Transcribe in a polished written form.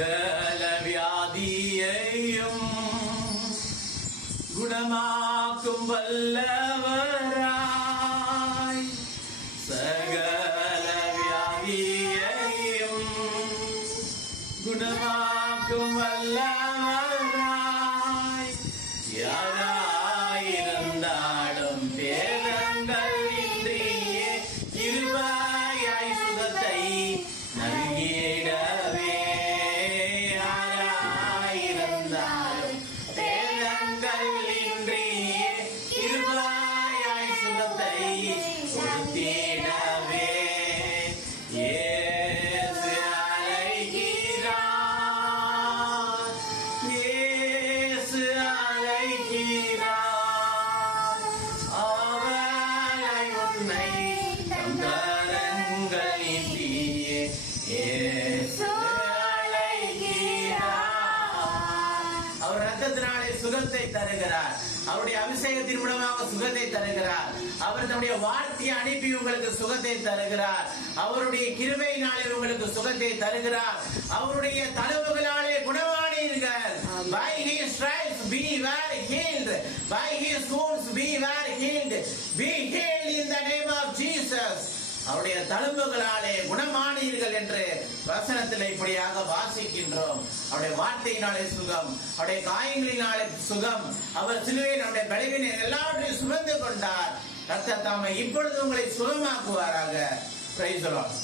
சகல வியாதியையும் குணமாக்கும் வல்லவராய், சகல வியாதியையும் குணமாக்கும் வல்லவராய், யாராயிருந்தாலும் பேதங்கள் இன்றியே கிருபையாய் சுகத்தை நல்கிடவே, யாராயிருந்தாலும் பேதங்கள் இன்றியே கிருபையாய் சுகத்தை கொடுத்திடவே, இயேசு அழைக்கிறார், இயேசு அழைக்கிறார், அவரை உன்னை தம் கரங்கள் நீட்டியே இயேசு அழைக்கிறார். அவர் ரத்தத்தினாலே சுகத்தை தருகிறார், அவருடைய அபிஷேகத்தின் மூலமாக சுகத்தை தருகிறார், அவர் தம்முடைய வார்த்தையை அனுப்பி உங்களுக்கு சுகத்தை தருகிறார், அவருடைய கிருபையினாலே உங்களுக்கு சுகத்தை தருகிறார், அவருடைய தழும்புகளாலே குணமானீர்கள். By his stripes we were healed, by his wounds we were healed, be healed in the name of Jesus. அவருடைய தழும்புகளாலே குணமானீர்கள் என்று வசனத்தில் இப்படியாக வாசிக்கின்றோம். அவருடைய வார்த்தையினாலே சுகம், அவருடைய காயங்களினாலே சுகம், அவர் சிலுவையில் நம்முடைய பலவீன எல்லாவற்றையும் சுமந்து கொண்டார். கர்த்தர் தாமே இப்பொழுது உங்களை சுகமாக்குவாராக. Praise the Lord.